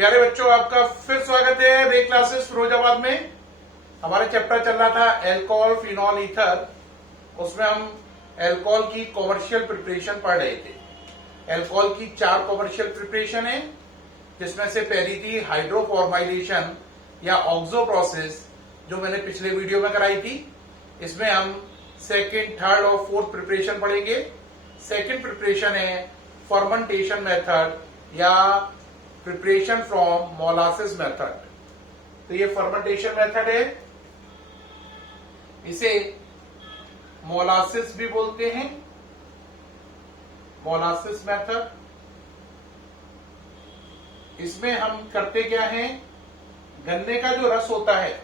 प्यारे बच्चों, आपका फिर स्वागत है रे क्लासेस फिरोजाबाद में। हमारे चैप्टर चल रहा था एल्कोहल फिनॉल ईथर। उसमें हम एल्कोहल की कॉमर्शियल प्रिपरेशन पढ़ रहे थे। एल्कोहल की 4 कॉमर्शियल प्रिपरेशन है, जिसमें से पहली थी हाइड्रोफॉर्माइलेशन या ऑक्सो प्रोसेस, जो मैंने पिछले वीडियो में कराई थी। इसमें हम सेकेंड, थर्ड और फोर्थ प्रिपरेशन पढ़ेंगे। सेकेंड प्रिपरेशन है फर्मेंटेशन मेथड या प्रिपरेशन फ्रॉम मोलासिस मेथड। तो ये फर्मेंटेशन मेथड है, इसे मोलासिस भी बोलते हैं, मोलासिस मेथड। इसमें हम करते क्या हैं, गन्ने का जो रस होता है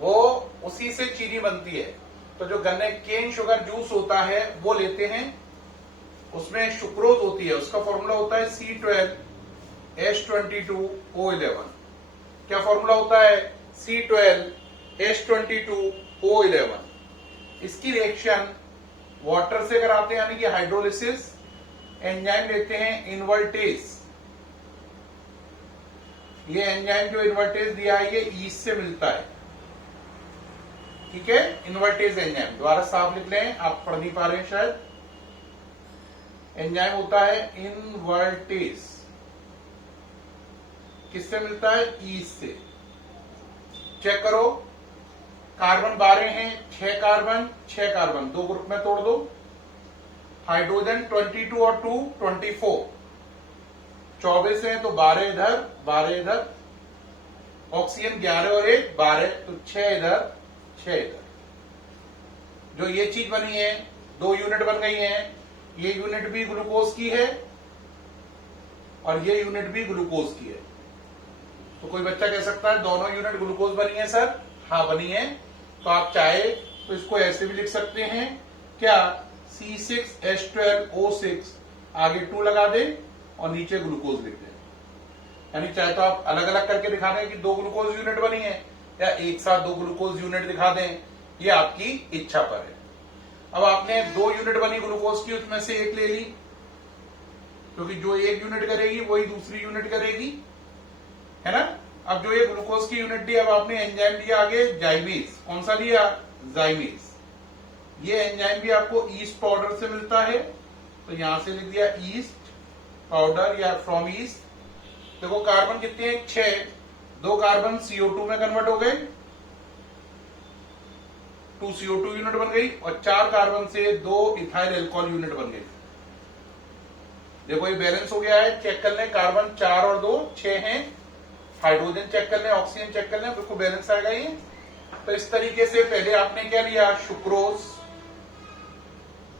वो उसी से चीनी बनती है। तो जो गन्ने केन शुगर जूस होता है वो लेते हैं, उसमें सुक्रोज होती है, उसका फॉर्मूला होता है C12H22O11। क्या फॉर्मूला होता है? C12H22O11। इसकी रिएक्शन वाटर से कराते हैं, यानी कि हाइड्रोलिसिस। एंजाइम लेते हैं इन्वर्टेज। ये एंजाइम जो इन्वर्टेज दिया है ये ईस्ट से मिलता है, ठीक है। इन्वर्टेज एंजाइम दोबारा साफ लिख लें, आप पढ़ नहीं पा रहे हैं शायद। एंजाइम होता है इन्वर्टेज, किससे मिलता है? ईस्ट से। चेक करो, कार्बन 12 हैं, 6 कार्बन 6 कार्बन, 2 ग्रुप में तोड़ दो। हाइड्रोजन 22 और 2 24, 24 है तो 12 इधर 12 इधर। ऑक्सीजन 11 और 1 12, तो 6 इधर 6 इधर। जो ये चीज बनी है, 2 यूनिट बन गई हैं। ये यूनिट भी ग्लूकोज की है और ये यूनिट भी ग्लूकोज की है। तो कोई बच्चा कह सकता है दोनों यूनिट ग्लूकोज बनी है सर। हाँ बनी है। तो आप चाहे तो इसको ऐसे भी लिख सकते हैं, क्या? C6H12O6, आगे 2 लगा दें और नीचे ग्लूकोज लिख दें। यानी चाहे तो आप अलग अलग करके दिखा दें कि 2 ग्लूकोज यूनिट बनी है, या एक साथ 2 ग्लूकोज यूनिट दिखा दें, ये आपकी इच्छा पर है। अब आपने 2 यूनिट बनी ग्लूकोज की, उसमें से एक ले ली, क्योंकि जो एक यूनिट करेगी वही दूसरी यूनिट करेगी, है ना। अब जो ये ग्लूकोज की यूनिट दी, अब आपने एंजाइम दिया आगे जाइमेज। कौन सा दिया? जाइमेज। ये एंजाइम भी आपको ईस्ट पाउडर से मिलता है, तो यहां से लिख दिया ईस्ट पाउडर या फ्रॉम ईस्ट। देखो कार्बन कितने हैं? 6। 2 कार्बन CO2 में कन्वर्ट हो गए, 2 CO2 यूनिट बन गई, और 4 कार्बन से 2 इथाइल एल्कोहल यूनिट बन गई। देखो ये बैलेंस हो गया है। चेक कर लें, कार्बन 4 और 2 6 हैं। हाइड्रोजन चेक कर लें, ऑक्सीजन चेक कर लें, बिल्कुल बैलेंस आएगा ये। तो इस तरीके से पहले आपने क्या लिया? सुक्रोज।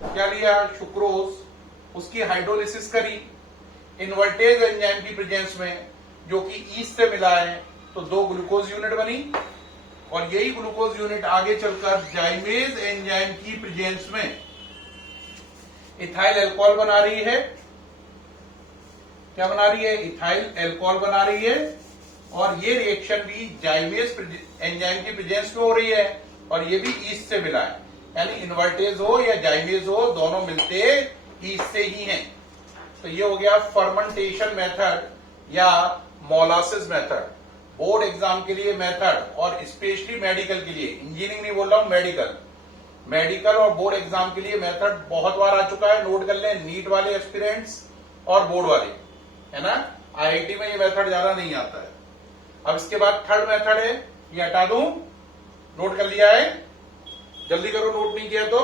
क्या लिया? सुक्रोज। उसकी हाइड्रोलिसिस करी इन्वर्टेज एंजाइम की प्रेजेंस में, जो कि ईस्ट से मिला है, तो 2 ग्लूकोज यूनिट बनी। और यही ग्लूकोज यूनिट आगे चलकर जाइमेज एंजाइम की प्रेजेंस में इथाइल एल्कोहल बना रही है। क्या बना रही है? इथाइल एल्कोहल बना रही है। और ये रिएक्शन भी जाइमेज एंजाइम की प्रेजेंस में हो रही है, और ये भी ईस्ट से मिला है। यानी इन्वर्टेज हो या जाइमेज हो, दोनों मिलते ईस्ट से ही हैं। तो ये हो गया फर्मेंटेशन मेथड या मोलासिस मेथड। बोर्ड एग्जाम के लिए मेथड, और स्पेशली मेडिकल के लिए, इंजीनियरिंग नहीं बोल रहा हूं, मेडिकल और बोर्ड एग्जाम के लिए मेथड बहुत बार आ चुका है। नोट कर लें, नीट वाले एस्पिरेंट्स और बोर्ड वाले, है ना। IIT में ये मेथड ज्यादा नहीं आता है। अब इसके बाद थर्ड मेथड है, ये हटा दूं, नोट कर लिया है? जल्दी करो, नोट नहीं किया तो।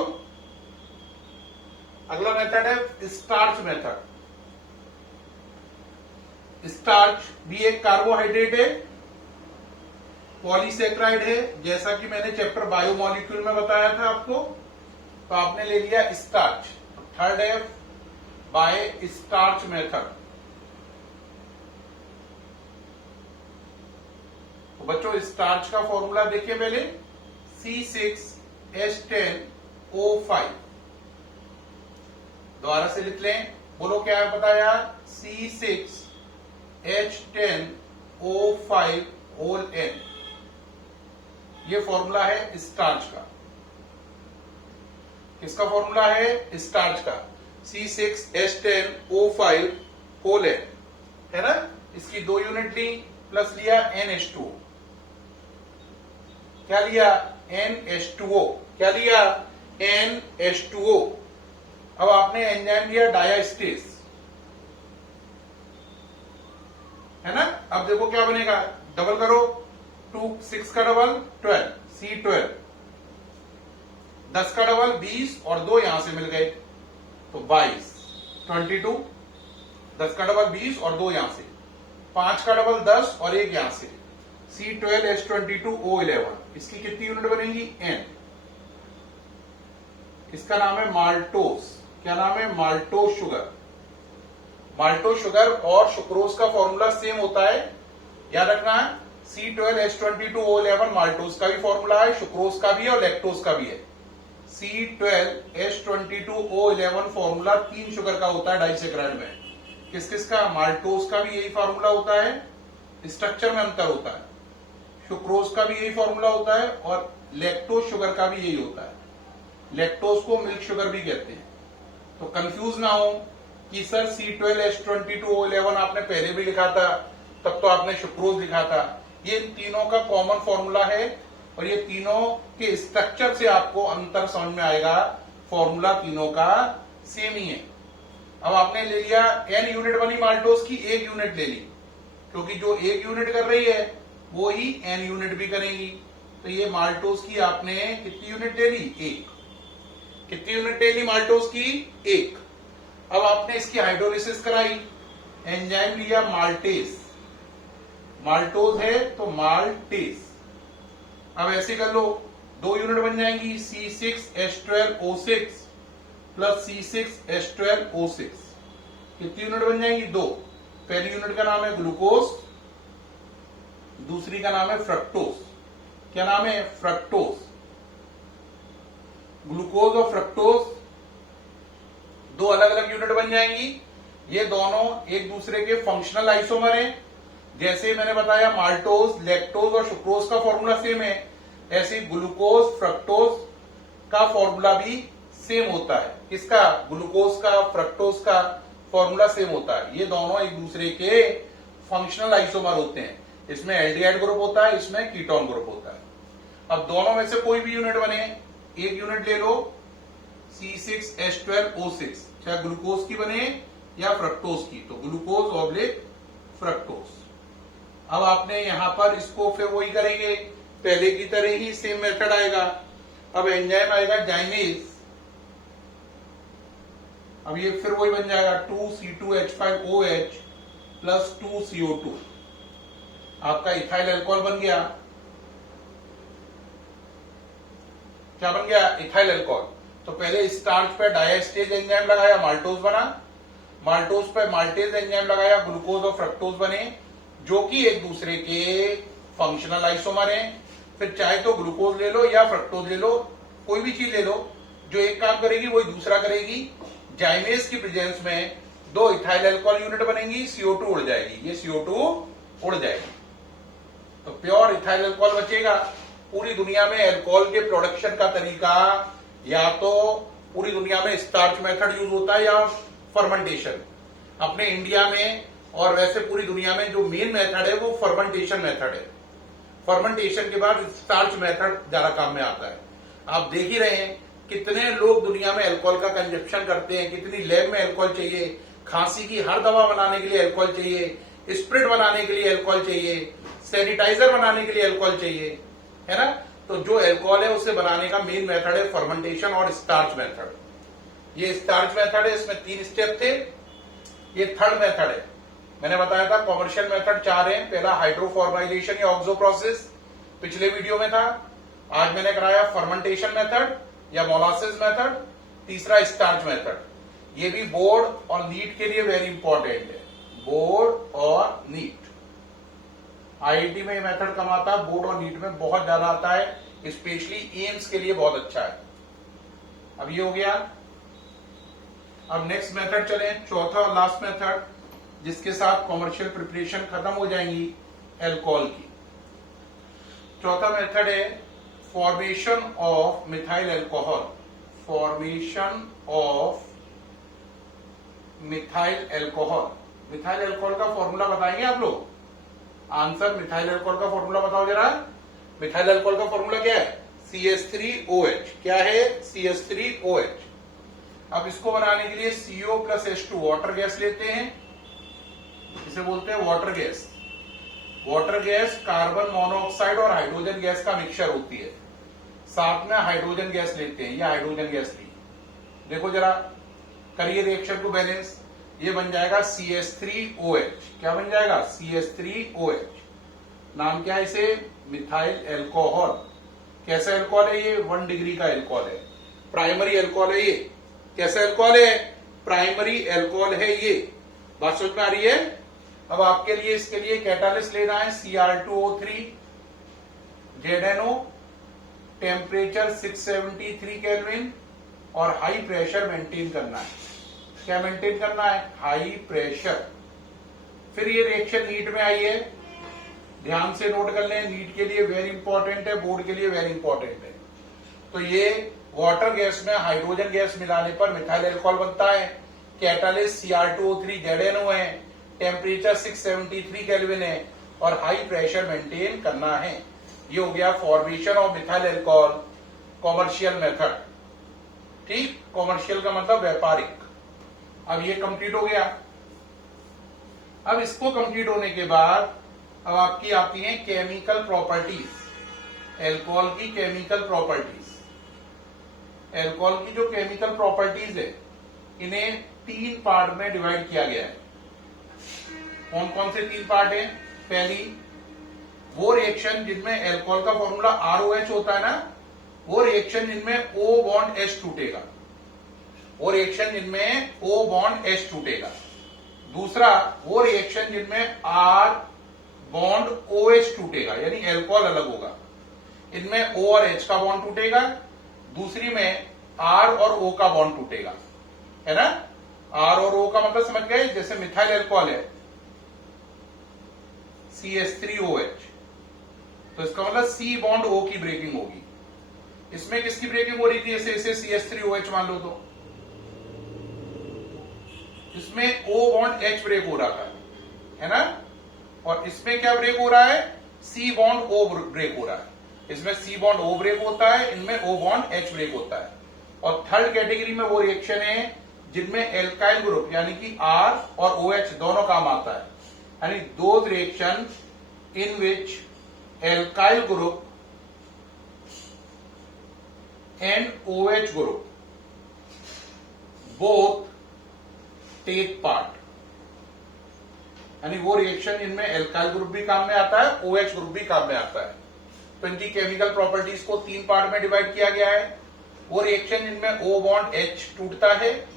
अगला मेथड है स्टार्च मेथड। स्टार्च भी एक कार्बोहाइड्रेट है, पॉलीसेक्राइड है, जैसा कि मैंने चैप्टर बायोमोलिक्यूल में बताया था आपको। तो आपने ले लिया स्टार्च। थर्ड है बाय स्टार्च मेथड। तो बच्चों स्टार्च का फॉर्मूला देखिए पहले, C6H10O5। दोबारा से लिख लें, बोलो क्या है बताया? C6H10O5 ये फॉर्मूला है स्टार्च का। किसका फॉर्मूला है? स्टार्च का। C6H10O5 है ना। इसकी 2 यूनिट ली, प्लस लिया NH2O। क्या लिया? NH2O। क्या लिया? NH2O। अब आपने एंजाइम लिया डायास्टेज, है ना। अब देखो क्या बनेगा, डबल करो, 2 6 का डबल 12, C12, 10 का डबल 20 और 2 यहां से मिल गए तो 22, 22, 10 का डबल 20 और 2 यहां से, 5 का डबल 10 और 1 यहां से, C12H22O11। इसकी कितनी यूनिट बनेगी? N। इसका नाम है माल्टोस। क्या नाम है? Maltose sugar. माल्टोस शुगर और सुक्रोज का फॉर्मूला सेम होता है, याद रखना है। C12H22O11 माल्टोस का भी फॉर्मूला है, सुक्रोज का भी है और लैक्टोज का भी है। C12H22O11 फॉर्मूला 3 शुगर का होता है डाइसेक्राइड में। किस किस का? माल्टोस का भी यही फॉर्मूला होता है, स्ट्रक्चर में अंतर होता है। सुक्रोज का भी यही फॉर्मूला होता है और लैक्टोज शुगर का भी यही होता है। लैक्टोज को मिल्क शुगर भी कहते हैं। तो कंफ्यूज ना हो कि सर C12H22O11 आपने पहले भी लिखा था, तब तो आपने सुक्रोज लिखा था। ये तीनों का कॉमन फॉर्मूला है और ये तीनों के स्ट्रक्चर से आपको अंतर समझ में आएगा। फॉर्मूला तीनों का सेम ही है। अब आपने ले लिया N यूनिट बनी माल्टोस की, 1 यूनिट ले ली, क्योंकि जो 1 यूनिट कर रही है वो ही N यूनिट भी करेगी। तो ये माल्टोस की आपने कितनी यूनिट ले ली? 1। कितनी यूनिट ले ली माल्टोस की? 1। अब आपने इसकी हाइड्रोलिसिस कराई, एंजाइम लिया माल्टेस, माल्टोज है तो माल्टेस। अब ऐसे कर लो, 2 यूनिट बन जाएंगी, C6H12O6 प्लस C6H12O6। कितनी यूनिट बन जाएंगी? 2। पहली यूनिट का नाम है ग्लूकोज, दूसरी का नाम है फ्रक्टोज। क्या नाम है? फ्रक्टोज। ग्लूकोज और फ्रक्टोज 2 अलग अलग यूनिट बन जाएंगी। ये दोनों एक दूसरे के फंक्शनल आइसोमर हैं। जैसे मैंने बताया माल्टोज, लैक्टोज और सुक्रोज का फॉर्मूला सेम है, ऐसे ग्लूकोज, फ्रक्टोज का फॉर्मूला भी सेम होता है। किसका? ग्लूकोज का, फ्रक्टोज का फॉर्मूला सेम होता है। ये दोनों एक दूसरे के फंक्शनल आइसोमर होते हैं। इसमें एल्डिहाइड ग्रुप होता है, इसमें कीटोन ग्रुप होता है। अब दोनों में से कोई भी यूनिट बने, 1 यूनिट ले लो, C6H12O6, चाहे ग्लूकोज की बने या फ्रक्टोज की, तो ग्लूकोज ऑब्लिक फ्रक्टोज। अब आपने यहां पर इसको फिर वही करेंगे, पहले की तरह ही सेम मेथड आएगा। अब एंजाइम आएगा जाइमेज। अब ये फिर वही बन जाएगा 2C2H5OH प्लस 2CO2। आपका इथाइल अल्कोहल बन गया। क्या बन गया? Ethyl alcohol. तो पहले स्टार्च पे डायस्टेज एंजाइम लगाया, माल्टोज बना। माल्टोज पे माल्टेज एंजाइम लगाया, ग्लूकोज और फ्रक्टोज बने, जो कि एक दूसरे के फंक्शनल आइसोमर हैं। फिर चाहे तो ग्लूकोज ले लो या फ्रक्टोज ले लो, कोई भी चीज ले लो, जो एक काम करेगी वही दूसरा करेगी। जाइमेज की प्रेजेंस में 2 इथाइल अल्कोहल यूनिट बनेंगी, CO2 उड़ जाएगी, ये CO2 उड़ जाएगी, तो प्योर इथाइल अल्कोहल बचेगा। पूरी दुनिया में अल्कोहल के प्रोडक्शन का तरीका या तो पूरी दुनिया में स्टार्च मेथड यूज होता है या फर्मेंटेशन। अपने इंडिया में और वैसे पूरी दुनिया में जो मेन मेथड है वो फर्मेंटेशन मेथड है। फर्मेंटेशन के बाद स्टार्च मेथड ज्यादा काम में आता है। आप देख ही रहे हैं कितने लोग दुनिया में अल्कोहल का कंजप्शन करते हैं, कितनी लैब में अल्कोहल चाहिए, खांसी की हर दवा बनाने के लिए अल्कोहल चाहिए, स्प्रिट बनाने के लिए अल्कोहल चाहिए, सैनिटाइजर बनाने के लिए अल्कोहल चाहिए, है ना। तो जो अल्कोहल है उसे बनाने का मेन मेथड है फर्मेंटेशन और स्टार्च मेथड। ये स्टार्च मेथड है, इसमें 3 स्टेप थे, ये थर्ड मेथड है। मैंने बताया था कॉमर्शियल मेथड 4 है। पहला हाइड्रोफॉर्माइलेशन या ऑक्सो प्रोसेस, पिछले वीडियो में था। आज मैंने कराया फर्मेंटेशन मेथड या मोलासिस मेथड, तीसरा स्टार्च मेथड। ये भी बोर्ड और नीट के लिए वेरी इंपॉर्टेंट है, बोर्ड और नीट। आईआईटी में ये मेथड कम आता है, बोर्ड और नीट में बहुत ज्यादा आता है, स्पेशली एम्स के लिए बहुत अच्छा है। अब ये हो गया। अब नेक्स्ट मेथड चले, चौथा और लास्ट मेथड, जिसके साथ कॉमर्शियल प्रिपरेशन खत्म हो जाएंगी अल्कोहल की। चौथा मेथड है formation of methyl alcohol. Formation of methyl alcohol. Methyl alcohol का फॉर्मूला बताएंगे आप लोग? आंसर मिथाइल अल्कोहल का फॉर्मूला बताओ जरा। मिथाइल अल्कोहल का फॉर्मूला क्या है? CH3OH। क्या है? CH3OH। अब इसको बनाने के लिए CO+H2 वाटर गैस लेते हैं, इसे बोलते हैं water gas. Water gas carbon monoxide और हाइड्रोजन गैस का मिक्सचर होती है, साथ में हाइड्रोजन गैस लेते हैं, या हाइड्रोजन गैस ली। देखो जरा, करिए रिएक्शन को बैलेंस। ये बन जाएगा CH3OH। क्या बन जाएगा? CH3OH। नाम क्या है इसे? Methyl alcohol. कैसा अल्कोहल है ये? 1 डिग्री का अल्कोहल है, प्राइमरी अल्कोहल है ये। कैसा अल्कोहल है? प्राइमरी अल्कोहल है ये। बात समझ में आ रही है? अब आपके लिए इसके लिए कैटालिस्ट लेना है Cr2O3 ZNO, टेम्परेचर 673 केल्विन और हाई प्रेशर मेंटेन करना है। क्या मेंटेन करना है? High pressure. फिर ये रिएक्शन नीट में आई है, ध्यान से नोट कर लें, नीट के लिए वेरी इंपॉर्टेंट है, बोर्ड के लिए वेरी इंपॉर्टेंट है। तो ये वाटर गैस में हाइड्रोजन गैस मिलाने पर मिथाइल अल्कोहल बनता है। कैटालिस्ट Cr2O3 ZNO है, टेम्परेचर 673 केल्विन है और हाई प्रेशर मेंटेन करना है। ये हो गया formation of methyl alcohol commercial method. ठीक, कॉमर्शियल का मतलब व्यापारिक। अब ये कंप्लीट हो गया। अब इसको कंप्लीट होने के बाद अब आपकी आती है केमिकल प्रॉपर्टीज, अल्कोहल की केमिकल प्रॉपर्टीज। अल्कोहल की जो केमिकल प्रॉपर्टीज है, इन्हें 3 पार्ट में डिवाइड किया गया है। कौन कौन से 3 पार्ट है? पहली, वो रिएक्शन जिनमें अल्कोहल का फॉर्मूला ROH होता है ना, वो रिएक्शन जिनमें O बॉन्ड H टूटेगा, वो रिएक्शन जिनमें O बॉन्ड H टूटेगा। दूसरा, वो रिएक्शन जिनमें R बॉन्ड OH टूटेगा, यानी अल्कोहल अलग होगा, इनमें O और H का बॉन्ड टूटेगा। दूसरी में R और O का बॉन्ड टूटेगा, है ना। R और O का मतलब समझ गए? जैसे मिथाइल अल्कोहल है CH3OH, तो इसका मतलब C बॉन्ड O की ब्रेकिंग होगी। इसमें किसकी ब्रेकिंग हो रही थी? ऐसे इसे CH3OH मान लो, तो इसमें O बॉन्ड H ब्रेक हो रहा था, है ना। और इसमें क्या ब्रेक हो रहा है? C बॉन्ड O ब्रेक हो रहा है। इसमें C बॉन्ड O ब्रेक होता है, इनमें O बॉन्ड H ब्रेक होता है। और थर्ड कैटेगरी में वो रिएक्शन है जिनमें एल्काइल ग्रुप यानी कि R और OH दोनों काम आता है, यानी those reaction in which alkyl group and OH group both take part, यानी वो रिएक्शन जिनमें एल्काइल ग्रुप भी काम में आता है, OH ग्रुप भी काम में आता है। तो इनकी केमिकल प्रॉपर्टीज को 3 पार्ट में डिवाइड किया गया है। वो रिएक्शन जिनमें O बॉन्ड H टूटता है,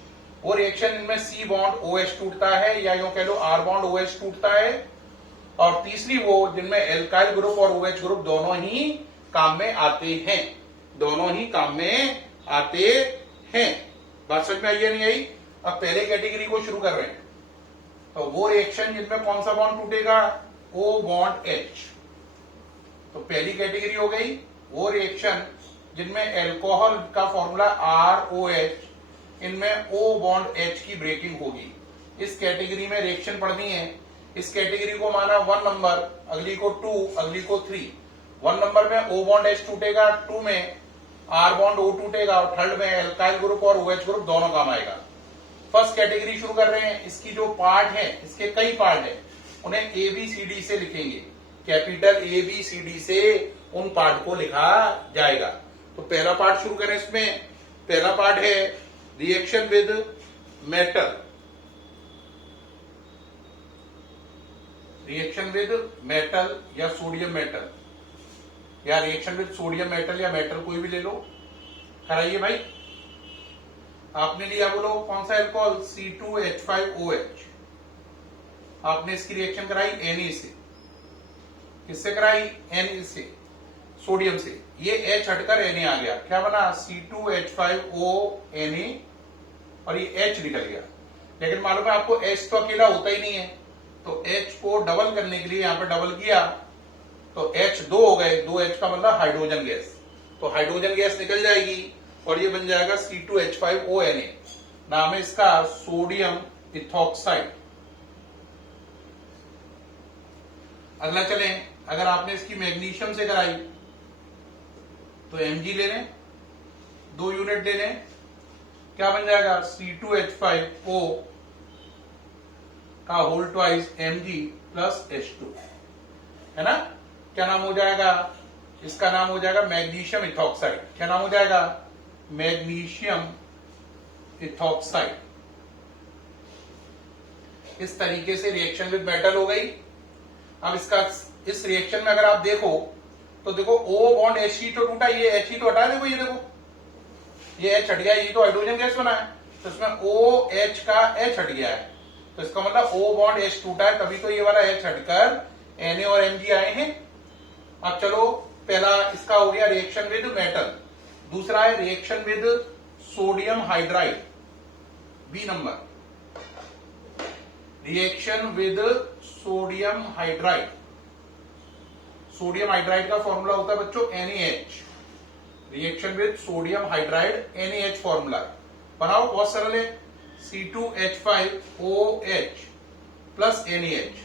वो रिएक्शन जिनमें C बॉन्ड OH टूटता है, या यूं कह लो R बॉन्ड OH टूटता है। और तीसरी वो जिनमें एल्काइल ग्रुप और OH ग्रुप दोनों ही काम में आते हैं, दोनों ही काम में आते हैं। बात समझ में आई या नहीं आई? अब पहले कैटेगरी को शुरू कर रहे हैं। तो वो रिएक्शन जिनमें कौन सा बॉन्ड टूटेगा? O bond H। तो पहली कैटेगरी हो गई वो रिएक्शन जिनमें अल्कोहल का फॉर्मूला ROH, इनमें O बॉन्ड H की ब्रेकिंग होगी। इस कैटेगरी में रिएक्शन पढ़नी है। इस कैटेगरी को माना 1 नंबर, अगली को 2, अगली को 3। 1 नंबर में O बॉन्ड H टूटेगा, 2 में R बॉन्ड O टूटेगा और थर्ड में एल्काइल ग्रुप और OH ग्रुप दोनों काम आएगा। फर्स्ट कैटेगरी शुरू कर रहे हैं। इसकी जो पार्ट है, इसके कई पार्ट है, उन्हें ABCD से लिखेंगे, कैपिटल ABCD से उन पार्ट को लिखा जाएगा। तो पहला पार्ट शुरू करें। इसमें पहला पार्ट है reaction with metal, reaction with metal या सोडियम मेटल, या रिएक्शन विद सोडियम मेटल या मेटल कोई भी ले लो, कराइए भाई। आपने लिया, बोलो कौन सा अल्कोहल? C2H5OH। आपने इसकी रिएक्शन कराई Na से। किससे कराई? Na से, सोडियम से। ये H हटकर Na आ गया, क्या बना? C2H5ONa, और ये H निकल गया। लेकिन मालूम है आपको H तो अकेला होता ही नहीं है, तो H को डबल करने के लिए यहां पे डबल किया तो H 2 हो गए। 2H का मतलब हाइड्रोजन गैस, तो हाइड्रोजन गैस निकल जाएगी और ये बन जाएगा C2H5ONa। नाम है इसका सोडियम इथॉक्साइड। अगला चले, अगर आपने इसकी मैग्नीशियम से कराई तो Mg ले लें, 2 यूनिट ले लें, क्या बन जाएगा C2H5O का whole twice Mg plus H2, है ना। क्या नाम हो जाएगा इसका? नाम हो जाएगा मैग्नीशियम इथॉक्साइड। क्या नाम हो जाएगा? Magnesium ethoxide. इस तरीके से रिएक्शन विद मेटल हो गई। अब इसका इस रिएक्शन में अगर आप देखो तो देखो O बॉन्ड H तो टूटा, ये H तो हटा, देखो ये देखो ये H हट गया, ये तो हाइड्रोजन गैस बना है, तो इसमें OH का H हट गया है, तो इसका मतलब O बॉन्ड H टूटा है, तभी तो ये वाला H हटकर Na और Mg आए हैं। अब चलो, पहला इसका हो गया रिएक्शन विद मेटल, दूसरा है reaction with sodium hydride, B number, reaction with sodium hydride. Sodium hydride का फॉर्मूला होता है बच्चों NaH, reaction with sodium hydride NaH formula बनाओ, बहुत सरल है, C2H5OH प्लस NaH।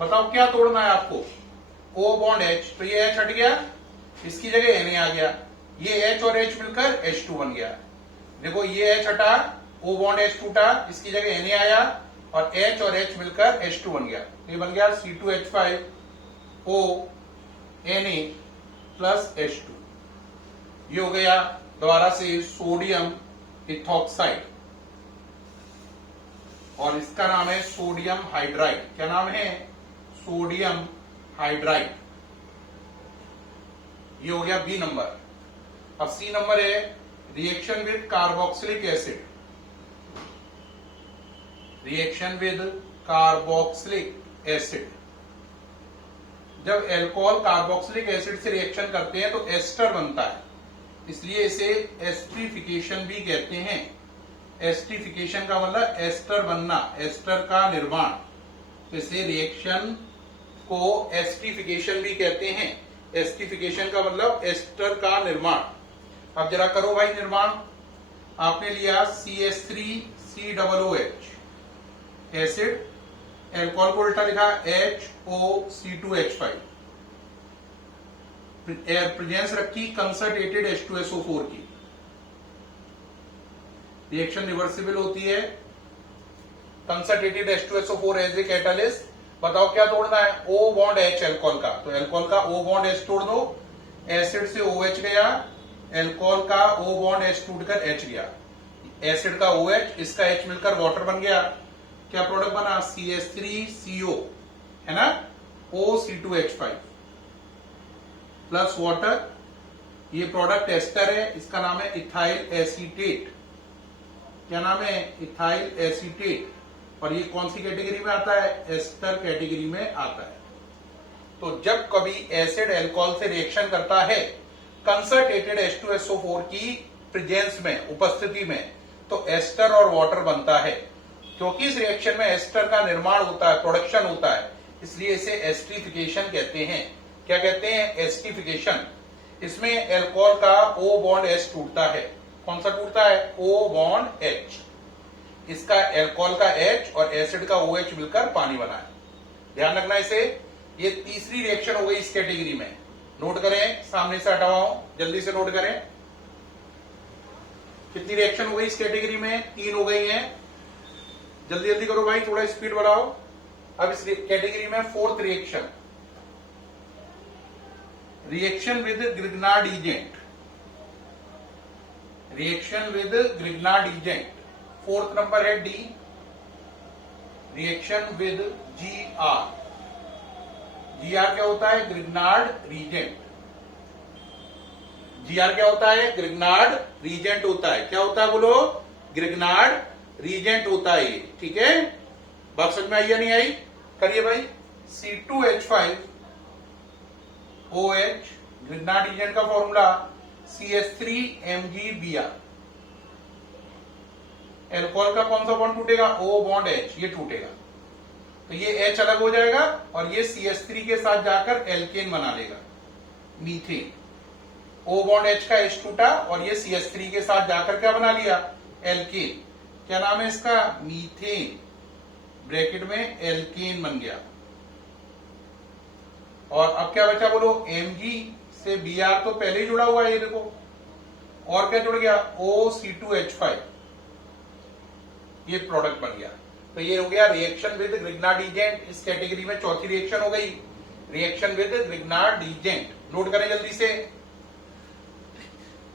बताओ क्या तोड़ना है आपको? O बॉन्ड H, तो ये H हट गया, इसकी जगह Na आ गया, ये H और H मिलकर H2 बन गया। देखो ये H हटा, O बॉन्ड H टूटा, इसकी जगह Na आया और H और H मिलकर H2 बन गया, ये बन गया C2H5O Na प्लस H2। ये हो गया दोबारा से सोडियम इथॉक्साइड, और इसका नाम है सोडियम हाइड्राइड। क्या नाम है? Sodium hydride. ये हो गया बी नंबर। अब सी नंबर है reaction with carboxylic acid, reaction with carboxylic acid. जब अल्कोहल कार्बोक्सिलिक एसिड से रिएक्शन करते हैं तो एस्टर बनता है, इसलिए इसे एस्टरिफिकेशन भी कहते हैं। एस्टरिफिकेशन का मतलब एस्टर बनना, एस्टर का निर्माण, तो इसे रिएक्शन को एस्टरिफिकेशन भी कहते हैं। एस्टरिफिकेशन का मतलब एस्टर का निर्माण। अब जरा करो भाई निर्माण। आपने लिया CH3COOH एसिड, अल्कोहल को उल्टा लिखा HOC2H5, प्रेजेंस रखी कंसंट्रेटेड H2SO4 की, रिएक्शन रिवर्सिबल होती है, concentrated H2SO4 as a catalyst. बताओ क्या तोड़ना है? O बॉन्ड H अल्कोहल का, तो अल्कोहल का O बॉन्ड H तोड़ दो, एसिड से OH गया, अल्कोहल का O बॉन्ड H टूटकर H गया, एसिड का OH, इसका H मिलकर वाटर बन गया। क्या प्रोडक्ट बना? CH3CO, है ना, OC2H5 प्लस वाटर। ये प्रोडक्ट एस्टर है, इसका नाम है इथाइल एसीटेट। क्या नाम है? Ethyl acetate. और ये कौन सी कैटेगरी में आता है? एस्टर कैटेगरी में आता है। तो जब कभी एसिड अल्कोहल से रिएक्शन करता है कंसंट्रेटेड H2SO4 की प्रेजेंस में, उपस्थिति में, तो एस्टर और वाटर बनता है। क्योंकि इस रिएक्शन में एस्टर का निर्माण होता है, प्रोडक्शन होता है, इसलिए इसे एस्टरिफिकेशन कहते हैं। क्या कहते हैं? एस्टरिफिकेशन। इसमें अल्कोहल का O बॉन्ड H टूटता है। कौन सा टूटता है? O bond H। इसका अल्कोहल का H और एसिड का OH मिलकर पानी बना है। ध्यान रखना इसे। ये तीसरी रिएक्शन हो गई इस कैटेगरी में। नोट करें, सामने से हटाओ, जल्दी से नोट करें। कितनी रिएक्शन हो गई इस कैटेगरी में? 3 हो गई हैं। जल्दी जल्दी करो भाई, थोड़ा स्पीड बढ़ाओ। अब इस कैटेगरी में fourth reaction, reaction with Grignard agent, reaction with Grignard agent, fourth number है D, reaction with GR। GR क्या होता है? Grignard reagent. GR क्या होता है? ग्रिग्नार्ड रीजेंट होता है। क्या होता है बोलो? ग्रिग्नार्ड रीजेंट होता है ये। ठीक है, बात समझ में आई या नहीं आई? करिए भाई। C2H5OH, ग्रिग्नार्ड रीजेंट का फॉर्मूला CH3MgBr। अल्कोहल का कौन सा बॉन्ड टूटेगा? O बॉन्ड H, ये टूटेगा, तो ये H अलग हो जाएगा और ये CH3 के साथ जाकर एल्केन बना लेगा, मीथेन। O बॉन्ड H का H टूटा और ये CH3 के साथ जाकर क्या बना लिया? एल्केन। क्या नाम है इसका? मीथेन, ब्रैकेट में एल्केन बन गया। और अब क्या बचा बोलो, Mg से Br तो पहले ही जुड़ा हुआ है, ये देखो, और क्या जुड़ गया, OC2H5, ये प्रोडक्ट बन गया। तो ये हो गया रिएक्शन विद ग्रिग्नार्ड इजेंट। इस कैटेगरी में चौथी रिएक्शन हो गई, reaction with Grignard isn't. Note करें जल्दी से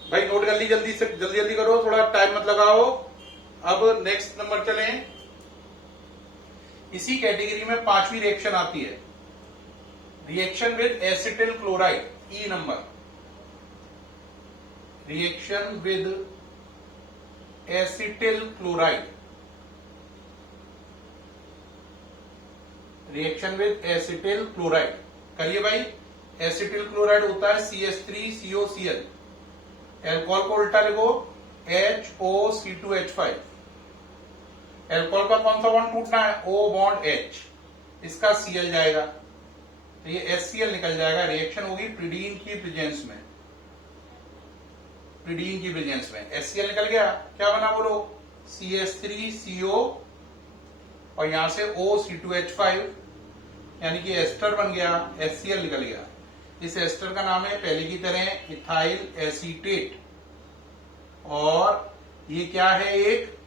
भाई, नोट कर ली, जल्दी से जल्दी जल्दी करो, थोड़ा टाइम मत लगाओ। अब नेक्स्ट नंबर चलें। इसी कैटेगरी में पांचवी रिएक्शन आती है, reaction with acetyl chloride, E number, reaction with acetyl chloride, reaction with acetyl chloride. करिए भाई, एसिटिल क्लोराइड होता है CH3COCl, एल्कोहल को उल्टा लिखो HOC2H5। एल्कोहल का कौन सा बॉन्ड टूटना है, O बॉन्ड H, इसका Cl जाएगा, तो ये HCl निकल जाएगा। रिएक्शन होगी प्रीडीन की प्रेजेंस में, प्रीडीन की प्रेजेंस में HCl निकल गया, क्या बना बोलो, CH3CO और यहां से OC2H5, यानी कि एस्टर बन गया, HCl निकल गया। इस एस्टर का नाम है पहले की तरह इथाइल एसीटेट, और ये क्या है, एक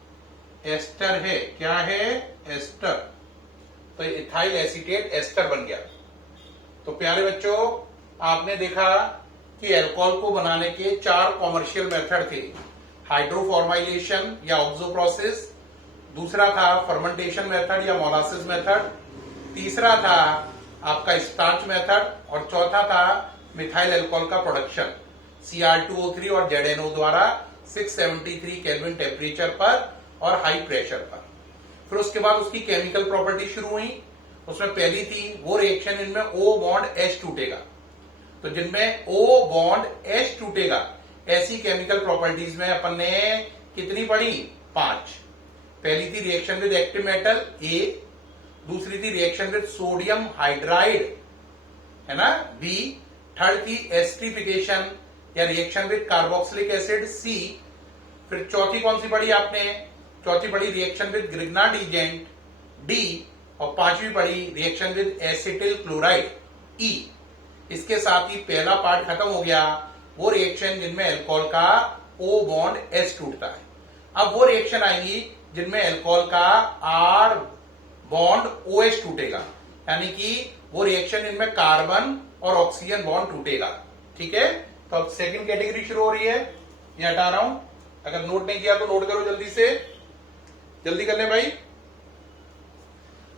एस्टर है, क्या है, एस्टर। तो इथाइल एसीटेट एस्टर बन गया। तो प्यारे बच्चों, आपने देखा कि अल्कोहल को बनाने के 4 कॉमर्शियल मेथड थे, हाइड्रोफॉर्माइलेशन या ऑक्सो प्रोसेस, दूसरा था फर्मेंटेशन मेथड या मोलासिस मेथड, तीसरा था आपका स्टार्च मेथड, और चौथा था मिथाइल अल्कोहल का प्रोडक्शन Cr2O3 और ZNO द्वारा 673 केल्विन टेम्परेचर पर और हाई प्रेशर पर। फिर उसके बाद उसकी केमिकल प्रॉपर्टी शुरू हुई। उसमें पहली थी वो रिएक्शन इनमें O बॉन्ड H टूटेगा, तो जिनमें O बॉन्ड H टूटेगा ऐसी केमिकल प्रॉपर्टीज में अपन ने कितनी पढ़ी, 5। पहली थी reaction with active metal A, दूसरी थी रिएक्शन विद सोडियम हाइड्राइड, है ना, B, थर्ड थी एस्टरिफिकेशन या reaction with carboxylic acid C, फिर चौथी कौन सी पढ़ी आपने, चौथी पढ़ी reaction with Grignard agent D, और पांचवी पढ़ी reaction with acetyl chloride E। इसके साथ ही पहला पार्ट खत्म हो गया, वो रिएक्शन जिनमें अल्कोहल का O बॉन्ड H टूटता है। अब वो रिएक्शन आएंगी जिनमें अल्कोहल का R बॉन्ड OH टूटेगा, यानी कि वो रिएक्शन इनमें कार्बन और ऑक्सीजन बॉन्ड टूटेगा। ठीक है, तो अब सेकंड कैटेगरी शुरू हो रही है, ये हटा रहा हूं, अगर नोट नहीं किया तो नोट करो जल्दी से, जल्दी कर ले भाई।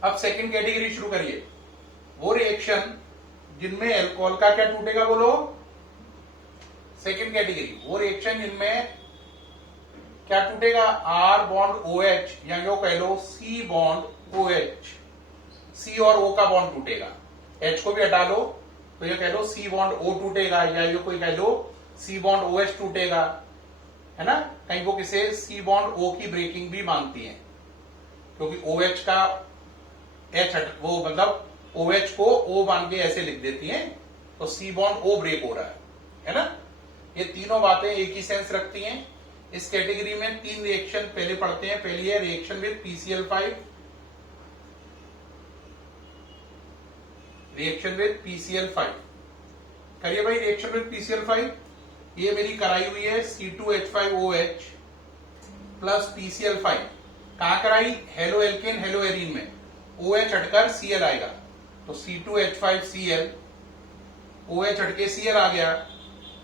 अब सेकंड कैटेगरी शुरू करिए, वो रिएक्शन जिनमें अल्कोहल का क्या टूटेगा बोलो, सेकंड कैटेगरी, वो रिएक्शन जिनमें क्या टूटेगा, R बॉन्ड OH, या यो कह लो C बॉन्ड OH, C और O का बॉन्ड टूटेगा, H को भी हटा लो, तो ये कह लो C बॉन्ड O टूटेगा, या यो कोई कह लो C बॉन्ड OH टूटेगा, है ना। कहीं वो किसे C बॉन्ड O की ब्रेकिंग भी मांगती है, क्योंकि OH का H वो मतलब OH को O मान के ऐसे लिख देती हैं, तो C बॉन्ड O ब्रेक हो रहा है ना। ये तीनों बातें एक ही सेंस रखती हैं। इस कैटेगरी में 3 रिएक्शन पहले पढ़ते हैं। पहली है reaction with PCl5, reaction with PCl5, करिए भाई रिएक्शन विद PCl5। ये मेरी कराई हुई है C2H5OH प्लस PCl5, कहां कराई, हेलो एल्केन हेलो एरीन में, OH हटकर Cl आएगा, तो C2H5Cl, OH हटके Cl आ गया,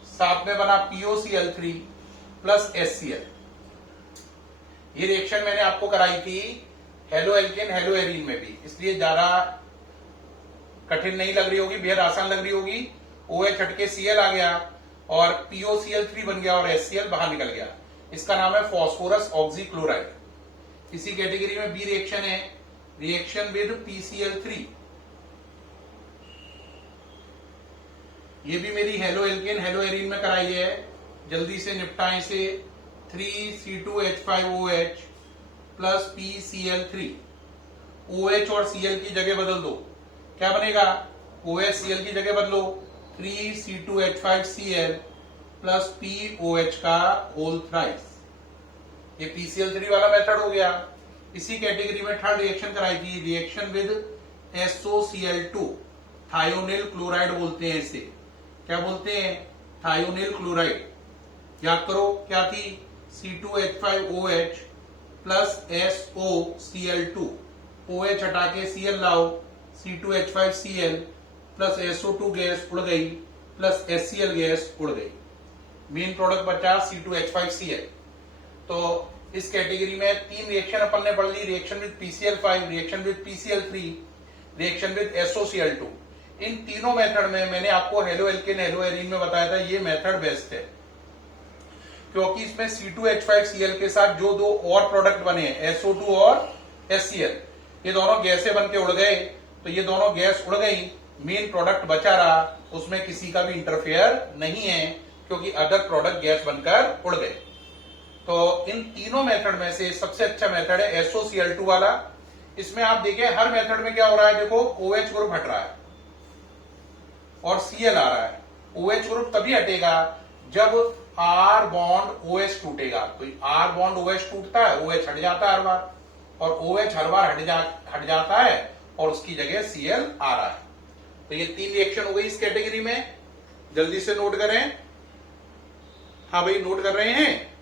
साथ में बना POCl3 प्लस HCl। ये रिएक्शन मैंने आपको कराई थी हेलो एल्केन हेलो एरीन में भी, इसलिए ज्यादा कठिन नहीं लग रही होगी, बेहद आसान लग रही होगी। OH हटके Cl आ गया और POCl3 बन गया और HCl बाहर निकल गया, इसका नाम है फॉस्फोरस ऑक्सीक्लोराइड। इसी कैटेगरी में बी रिएक्शन है, रिएक्शन विद PCl3, ये भी मेरी हेलो एल्केन हेलो एरीन में कराई है, जल्दी से निपटाएं इसे। 3C2H5OH प्लस PCl3, OH और Cl की जगह बदल दो, क्या बनेगा, OH Cl की जगह बदलो, 3C2H5Cl प्लस POH का होल थ्राइस, ये PCl3 वाला मेथड हो गया। इसी कैटेगरी में थर्ड रिएक्शन कराई थी, reaction with SOCl2, thionyl chloride बोलते हैं इसे। क्या बोलते हैं? Thionyl chloride. याद करो क्या थी? C2H5OH plus SOCl2। OH हटा के Cl लाओ, C2H5Cl प्लस SO2 गैस उड़ गई प्लस HCl गैस उड़ गई। मेन प्रोडक्ट बचा C2H5Cl। तो इस कैटेगरी में 3 रिएक्शन अपन ने पढ़ ली, reaction with PCl5, reaction with PCl3, reaction with SOCl2। इन तीनों मेथड में मैंने आपको हेलो एल्केन हेलो एरीन में बताया था ये मेथड बेस्ट है, क्योंकि इसमें C2H5Cl के साथ जो दो और प्रोडक्ट बने SO2 और HCl, ये दोनों गैसें बन के उड़ गए। तो ये दोनों गैस उड़ गई, मेन प्रोडक्ट बचा रहा, उसमें किसी का भी इंटरफेयर नहीं है, क्योंकि अदर प्रोडक्ट गैस बनकर उड़ गए। तो इन तीनों मेथड में से सबसे अच्छा मेथड है SOCl2 वाला। इसमें आप देखें हर मेथड में क्या हो रहा है, देखो OH ग्रुप हट रहा है और Cl आ रहा है। OH ग्रुप तभी हटेगा जब R बॉन्ड OH टूटेगा। तो R बॉन्ड OH टूटता है, OH हट जाता है हर बार, और OH हर बार हट जाता है और उसकी जगह Cl आ रहा है। तो ये 3 रिएक्शन हो गई इस कैटेगरी में। जल्दी से नोट करें। हाँ भाई नोट कर रहे हैं?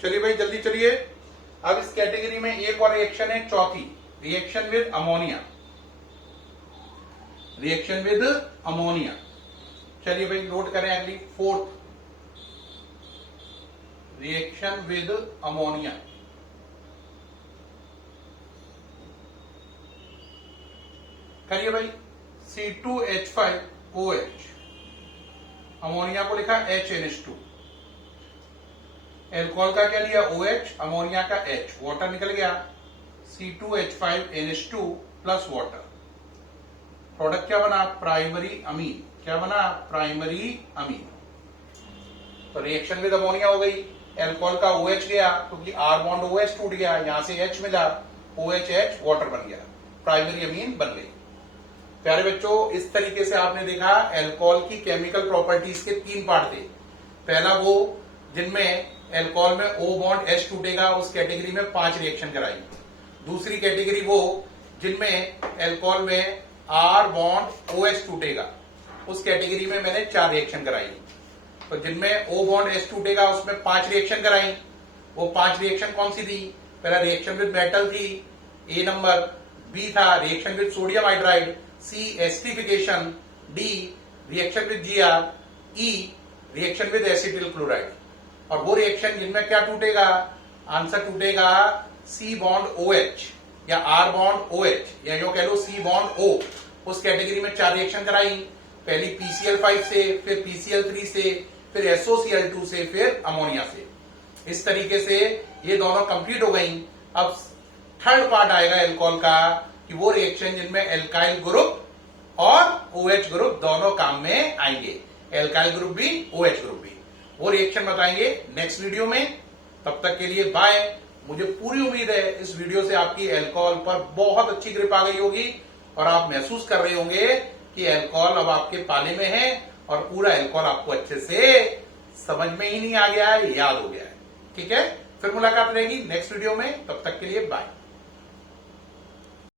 चलिए भाई जल्दी चलिए। अब इस कैटेगरी में एक और रिएक्शन है, चौथी, reaction with ammonia. Reaction with ammonia, चलिए भाई नोट करें अगली, फोर्थ, रिएक्शन विद अमोनिया। करिए भाई। C2H5OH, अमोनिया को लिखा HNH2, एल्कोहल का क्या लिया OH, अमोनिया का H, वाटर निकल गया C2H5NH2 प्लस वाटर। प्रोडक्ट क्या बना? Primary amine. क्या बना? Primary amine. तो रिएक्शन विद अमोनिया हो गई, एल्कोहल का OH गया क्योंकि R बॉन्ड OH टूट गया, यहां से H मिला, OHH वाटर बन गया, प्राइमरी अमीन बन गई। प्यारे बच्चों, इस तरीके से आपने देखा एल्कोहल की केमिकल प्रॉपर्टीज के 3 पार्ट थे। पहला वो जिनमें एल्कोहल में O बॉन्ड H टूटेगा, उस कैटेगरी में 5 रिएक्शन कराई। दूसरी कैटेगरी वो जिनमें एल्कोहल में R बॉन्ड OH टूटेगा, उस कैटेगरी में मैंने 4 रिएक्शन कराई। तो जिनमें O बॉन्ड H टूटेगा उसमें 5 रिएक्शन कराई। वो 5 रिएक्शन कौन सी थी? पहला रिएक्शन विद मेटल थी, A नंबर। B था reaction with sodium hydride, C acidification, D reaction with Gr, E reaction with acetyl chloride. और वो रिएक्शन जिनमें क्या टूटेगा? आंसर टूटेगा C बॉन्ड OH या R बॉन्ड OH या जो कह लो C बॉन्ड O। उस कैटेगरी में 4 रिएक्शन कराई, पहली PCl5 से, फिर PCl3 से, फिर SOCl2 से, फिर अमोनिया से। इस तरीके से ये दोनों कंप्लीट हो गई। अब थर्ड पार्ट आएगा एल्कोहल का, कि वो रिएक्शन जिनमें एल्काइल ग्रुप और OH ग्रुप दोनों काम में आएंगे, एल्काइल ग्रुप भी OH ग्रुप भी। वो रिएक्शन बताएंगे नेक्स्ट वीडियो में। तब तक के लिए बाय। मुझे पूरी उम्मीद है इस वीडियो से आपकी एल्कोहल पर बहुत अच्छी ग्रिप आ गई होगी और आप महसूस कर रहे होंगे कि एल्कोहल अब आपके पाले में है और पूरा एल्कोहल आपको अच्छे से समझ में ही नहीं आ गया है, याद हो गया है। ठीक है, फिर मुलाकात रहेगी नेक्स्ट वीडियो में। तब तक के लिए बाय।